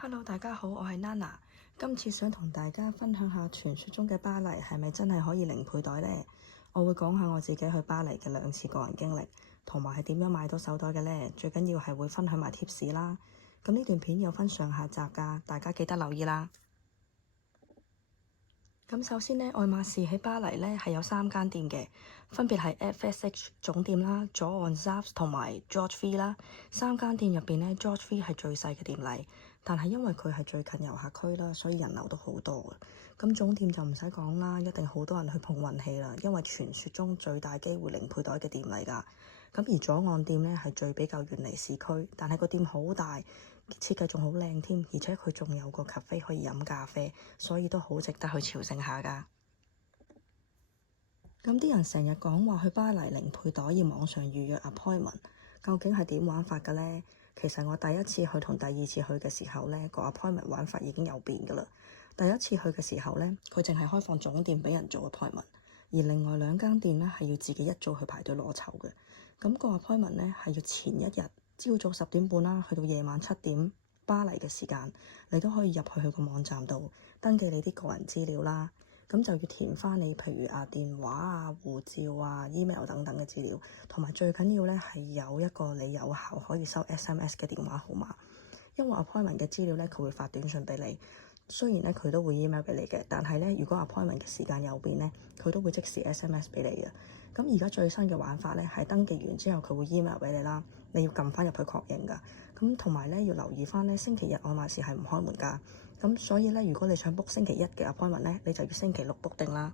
Hello，大家好，我係 Nana。今次想同大家分享下傳說中嘅巴黎係咪真係可以零配袋呢？我會講下我自己去巴黎嘅2次個人經歷，同埋係點樣買到手袋嘅呢？最緊要係會分享埋貼士啦。咁呢段片有分上下集㗎，大家記得留意啦。咁首先呢，愛馬仕喺巴黎呢係有3間店嘅，分別係 FSH 總店啦、左岸 Zara 同埋 George V 啦。3間店入邊呢 George V 係最細嘅店嚟，但係因為佢係最近遊客區啦，所以人流都好多嘅。咁總店就唔使講啦，一定好多人去碰運氣啦，因為傳說中最大機會零配袋嘅店嚟㗎。咁而左岸店呢係最比較遠離市區，但係個店好大。設計仲好靚添，而且佢仲有個 cafe 可以飲咖啡，所以都好值得去朝聖下㗎。咁啲人成日講話去巴黎零配袋要網上預約 appointment，究竟係點玩法嘅呢？其實我第一次去同第二次去嘅時候呢，個 appointment 玩法已經有變㗎啦。第一次去嘅時候呢，佢淨係開放總店俾人做 appointment，而另外2間店呢係要自己一早去排隊攞籌嘅。咁個 appointment 呢係要前一日朝早10點半啦，去到夜晚7點巴黎嘅時間，你都可以入去佢個網站度登記你啲個人資料啦。咁就要填翻你譬如電話啊、護照啊、email 等等嘅資料，同埋最緊要咧係有一個你有效可以收 SMS 嘅電話號碼。因為 appointment 嘅資料咧，佢會發短信俾你。雖然咧佢都會 email 俾你嘅，但係咧如果 appointment 嘅時間有變咧，佢都會即時 SMS 俾你嘅。咁而家最新嘅玩法咧係登記完之後佢會 email 俾你啦，你要撳翻入去確認㗎。咁同埋咧要留意翻咧星期日愛馬仕係唔開門㗎。咁所以咧如果你想 book 星期一嘅 appointment 咧，你就要星期6 book 定啦。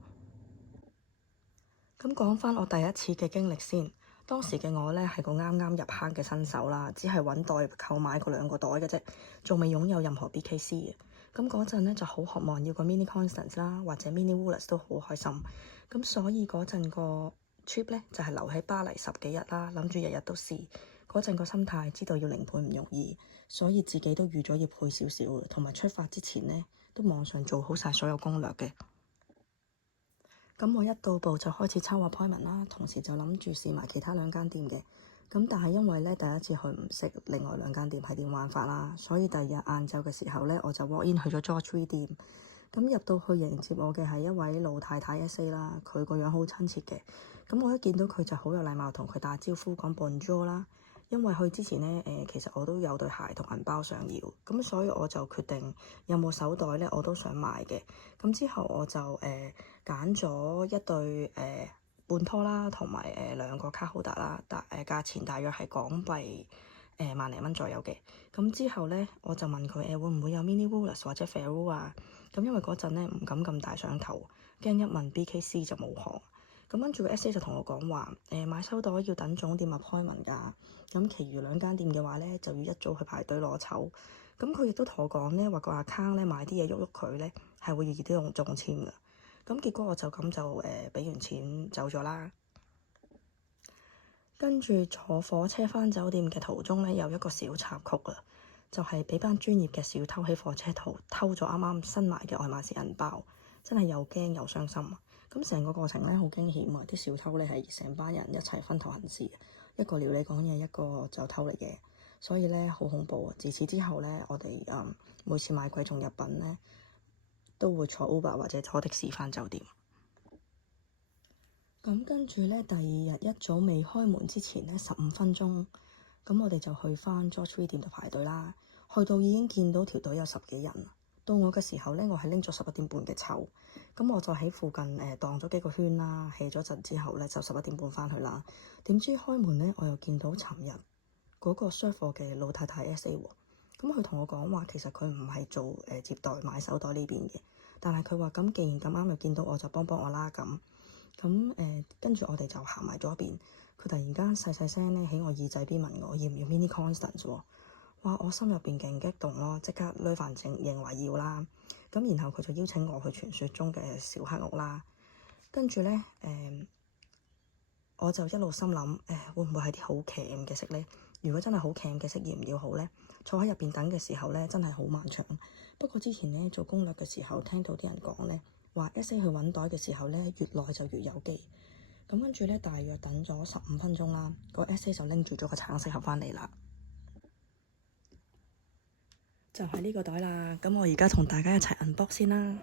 咁講翻我第一次嘅經歷先，當時嘅我咧係個啱啱入坑嘅新手啦，只係揾袋購買嗰2個袋嘅啫，仲未擁有任何 BKC 嘅。咁嗰陣咧就好渴望要個 Mini Constance 啦，或者 Mini Woolers 都好開心。咁所以嗰陣個 trip 咧就係留喺巴黎10幾日啦，諗住日日都試。嗰陣個心態知道要零配唔容易，所以自己都預咗要配少少嘅，同埋出發之前呢，都網上做好晒所有攻略嘅。咁我一到步就開始抽 appointment啦，同時就諗住試埋其他2間店嘅。咁但係因為咧第一次去唔識另外2間店係點玩法啦，所以第2日晏晝嘅時候咧，我就 walk in 去咗 George V 店。咁入到去迎接我嘅係一位老太太 SA 啦，佢個樣好親切嘅。咁我一見到佢就好有禮貌，同佢打招呼講 Bonjour 啦。因為去之前呢，其實我都有對鞋同銀包想要，咁所以我就決定有冇手袋呢，我都想買嘅。咁之後我就揀咗一對半拖啦，同埋2個卡豪達啦，價錢大約係港幣萬零蚊左右嘅。咁之後呢，我就問佢會唔會有 Mini Woolers 或者 Ferro 啊？咁因為嗰陣呢唔敢咁大想頭，驚一問 BKC 就冇行。咁跟住個 SA 就同我講話買手袋要等總店 appointment 㗎。咁其餘2間店嘅話呢，就要一早去排隊攞籌。咁佢亦都同我講呢，話個 account 呢買啲嘢喐佢呢，係會易啲用中籤㗎。咁結果我就咁就俾完錢走咗啦。跟住坐火車返酒店嘅途中呢，有一個小插曲啊，就係俾班專業嘅小偷喺火車度偷咗啱啱新買嘅愛馬仕銀包，真係又驚又傷心。咁成個過程咧好驚險啊！啲小偷咧係成班人一齊分頭行事，一個撩你講嘢，一個就偷你嘢，所以咧好恐怖啊！自此之後咧，我哋每次買貴重日品咧，都會坐 Uber 或者坐的士返酒店。咁跟住咧，第2日一早未開門之前咧15分鐘，咁我哋就去返 George V 店度排隊啦。去到已經見到條隊有10幾人。到我嘅時候咧，我係拎咗11點半嘅籌，咁我就喺附近蕩咗幾個圈啦，hea咗陣之後咧就11點半返去啦。點知開門咧，我又見到尋日嗰個 serve 貨嘅老太太 SA 喎，咁佢同我講話其實佢唔係做接待買手袋呢邊嘅，但係佢話咁既然咁啱又見到我就幫我啦咁。跟住我哋就行埋咗一邊，佢突然間細細聲咧喺我耳仔邊問我要唔要 Mini Constance 喎。哇！我心入邊勁激動咯，即刻攆飯正認為要啦。咁然後佢就邀請我去傳說中嘅小黑屋啦。跟住咧我就一路心諗會唔會係啲好鉗嘅色咧？如果真係好鉗嘅色，要唔要好咧？坐喺入邊等嘅時候咧，真係好漫長。不過之前咧做攻略嘅時候，聽到啲人講咧話 SA 去揾袋嘅時候咧，越耐就越有機。咁跟住咧，大約等咗15分鐘啦，個 SA 就拎住咗個橙色盒返嚟啦。就係呢個袋啦。咁我而家同大家一齊 unbox 先啦。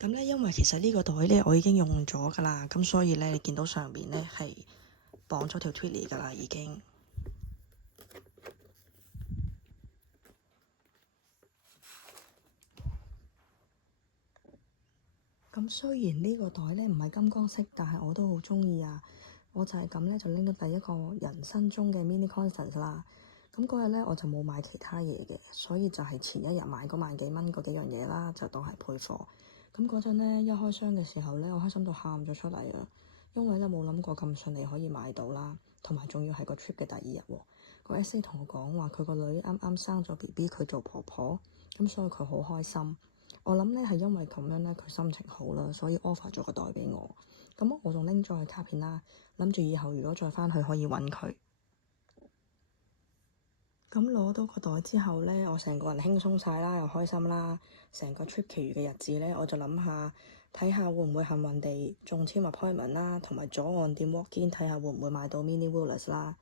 咁咧，因為其實呢個袋咧我已經用咗㗎啦，咁所以咧你見到上邊咧係綁咗條 Twilly 㗎啦，已經。咁雖然呢個袋咧唔係金剛色，但係我都好中意啊！我就係咁咧，就拎到第一個人生中嘅 Mini Constance 啦。咁嗰日咧我就冇買其他嘢嘅，所以就係前一日買嗰萬幾蚊嗰幾樣嘢啦，就當係配貨。咁嗰陣咧一開箱嘅時候咧，我開心到喊咗出嚟啊！因為咧冇諗過咁順利可以買到啦，同埋仲要係個 trip 嘅第二日喎。個 SA 同我講話佢個女啱啱生咗 BB，佢做婆婆，咁所以佢好開心。我諗咧係因為咁樣咧，佢心情好啦，所以 offer 咗個袋俾我。咁我仲拎咗佢卡片啦，諗住以後如果再返去可以揾佢。咁攞到個袋之後咧，我成個人輕鬆晒啦，又開心啦。成個 trip 其餘嘅日子咧，我就諗下睇下會唔會幸運地中簽 appointment 啦，同埋左岸店 walk in 睇下會唔會買到 mini Woolers 啦。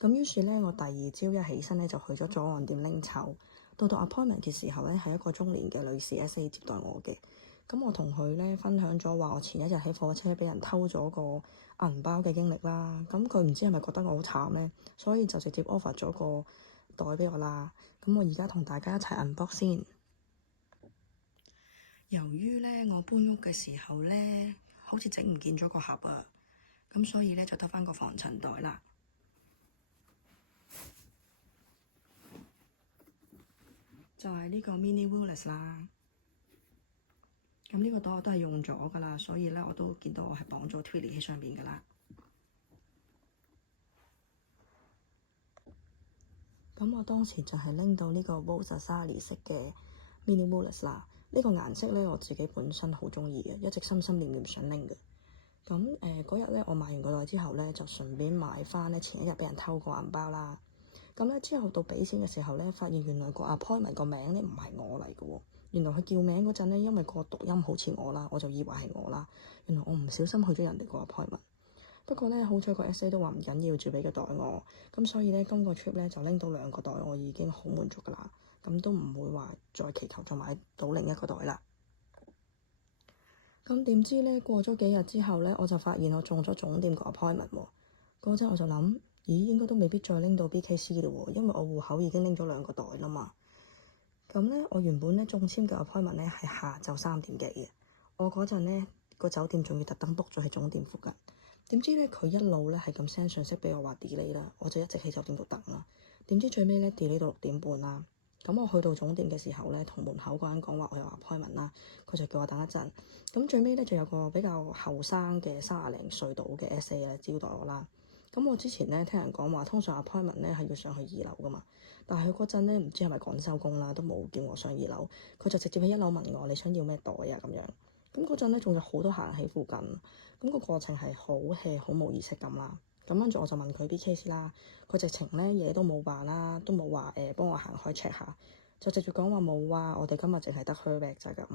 咁於是咧，我第二朝一起身咧就去咗左岸店拎籌。到 appointment 嘅時候咧，係一個中年嘅女士 SA 接待我嘅。咁我同佢咧分享咗話，我前一日喺火車俾人偷咗個銀包嘅經歷啦。咁佢唔知係咪覺得我好慘咧，所以就直接 offer 咗個袋俾我啦。咁我而家同大家一齊 unbox 先。由於咧我搬屋嘅時候咧，好似整唔見咗個盒啊，咁所以咧就得返個防塵袋啦。就係呢個 Mini Woolers 啦。咁呢個袋我都係用咗㗎啦，所以咧我都見到我係綁咗 Twilly 喺上邊㗎啦。咁我當時就係拎到呢個 Rosa Sari 色嘅 Mini Woolers 啦。呢個顏色咧我自己本身好中意嘅，一直心心念念想拎嘅。咁嗰日咧我買完個袋之後咧，就順便買翻咧前一日俾人偷個銀包啦。咁咧之後到俾錢嘅時候咧，發現原來個 appointment 個名咧唔係我嚟嘅喎。原來佢叫名嗰陣咧，因為個讀音好似我啦，我就以為係我啦。原來我唔小心去咗人哋個 appointment。不過咧，好彩個 SA 都話唔緊要，住俾個袋我。咁所以咧，今個 trip 咧就拎到兩個袋，我已經好滿足㗎啦。咁都唔會話再祈求再買到另一個袋啦。咁點知咧，過咗幾日之後咧，我就發現我中咗總店個 appointment 喎。嗰陣我就諗，咦，應該都未必再拎到 BKC 嘞喎，因為我戶口已經拎咗兩個袋啦嘛。咁咧，我原本咧中簽嘅 appointment 咧係下晝3點幾嘅。我嗰陣咧個酒店仲要特登 book 咗喺總店附近。點知咧佢一路咧係咁 send 信息俾我話 delay 啦，我就一直喺酒店度等啦。點知最尾咧 delay 到6點半啦。咁我去到總店嘅時候咧，同門口嗰人講話我有 appointment 啦，佢就叫我等一陣。咁最尾咧就有個比較後生嘅30零歲到嘅 SA 咧招待我啦。咁我之前咧聽人講話，通常 appointment 咧係要上去2樓噶嘛，但係佢嗰陣咧唔知係咪趕收工啦，都冇叫我上2樓，佢就直接喺1樓問我你想要咩袋啊咁樣。咁嗰陣咧仲有好多客人喺附近，咁個過程係好 hea 好冇儀式感啦。咁跟住我就問佢 BKC 啦，佢直情咧嘢都冇辦啦，都冇話幫我行開 check 下，就直接講話冇啊，我哋今日淨係得 Herbag 就係咁。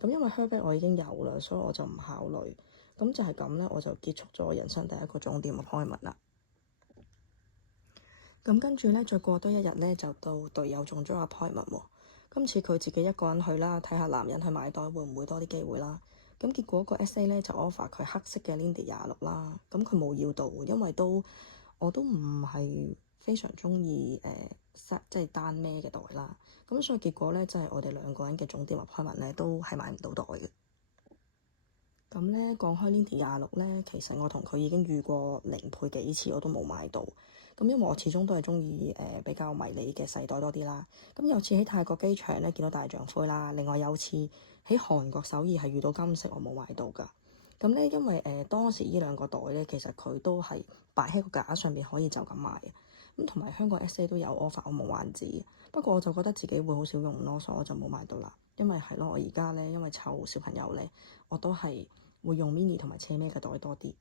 咁因為 Herbag 我已經有啦，所以我就唔考慮。咁就係咁咧，我就結束咗人生第一個總店嘅 appointment 啦。咁跟住咧，再過多一日咧，就到隊友中咗 appointment 喎。今次佢自己一個人去啦，睇下男人去買袋會唔會多啲機會啦。咁結果個 SA 咧就 offer 佢黑色嘅 Lindy 26啦。咁佢冇要到，因為我都唔係非常中意即係單孭嘅袋啦。咁所以結果咧，即係我哋兩個人嘅總店 appointment 咧，都係買唔到袋嘅。咁咧講開 Lindy 26咧，其實我同佢已經遇過零配幾次，我都冇買到。咁因為我始終都係中意比較迷你嘅細袋多啲啦。咁有次喺泰國機場咧見到大象灰啦，另外有次喺韓國首爾係遇到金色，我冇買到㗎。咁咧因為當時呢兩個袋咧，其實佢都係擺喺個架上邊可以就咁賣嘅。咁同埋香港 SA 都有 offer，我冇環紙。不過我就覺得自己會好少用咯，所以我就冇買到啦。因為係咯，我而家咧因為湊小朋友咧，我都係會用 mini 同埋斜孭嘅袋多啲。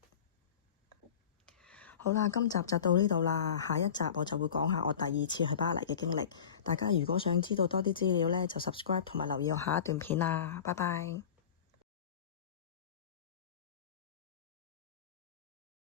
好啦，今集就到呢度啦，下一集我就會講下我第2次去巴黎嘅經歷。大家如果想知道多啲資料呢，就 subscribe 同埋留意我下一段片啦，拜拜。